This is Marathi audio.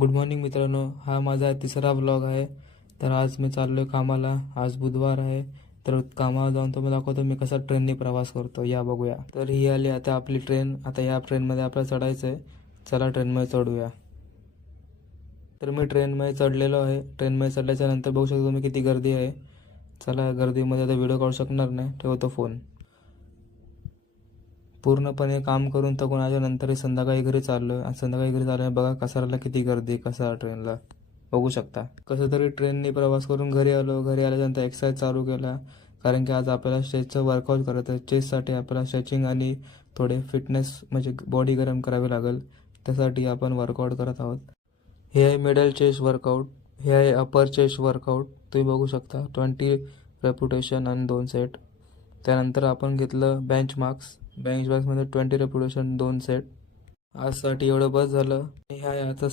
गुड मॉर्निंग मित्रांनो, हा माझा तिसरा व्लॉग आहे. तर आज मी चाललोय कामाला. आज बुधवार आहे. तर कामाला जाऊन तुम्हाला दाखवतो मी कसा ट्रेनने प्रवास करतो. या बघूया. तर ही आली आता आपली ट्रेन. आता या ट्रेनमध्ये आपल्याला चढायचं आहे. चला ट्रेनमध्ये चढूया. तर मी ट्रेनमध्ये चढलेलो आहे. ट्रेनमध्ये चढल्याच्या नंतर बघू शकतो तुम्ही किती गर्दी आहे. चला, गर्दीमध्ये आता व्हिडिओ काढू शकणार नाही, ठेवतो फोन. पूर्णपणे काम करून थकून आल्यानंतर संध्याकाळी घरी चाललोय. आणि संध्याकाळी घरी चाललोय बघा कसाराला किती गर्दी, कसा ट्रेनला बघू शकता. कसं तरी ट्रेनने प्रवास करून घरी आलो. घरी आल्यानंतर एक्सरसाइज चालू केला, कारण की आज आपल्याला स्ट्रेचचं वर्कआउट करायचं आहे. चेस्टसाठी आपल्याला स्ट्रेचिंग आणि थोडे फिटनेस म्हणजे बॉडी गरम करावी लागेल. त्यासाठी आपण वर्कआउट करत आहोत. हे आहे मिडल चेस्ट वर्कआउट, हे आहे अपर चेस्ट वर्कआउट. तुम्ही बघू शकता 20 रेप्युटेशन आणि 2 सेट. त्यानंतर आपण घेतलं बेंच मार्क्समध्ये 20 रेप्युटेशन 2 सेट. आजसाठी एवढं बस झालं. हे आहे आजचा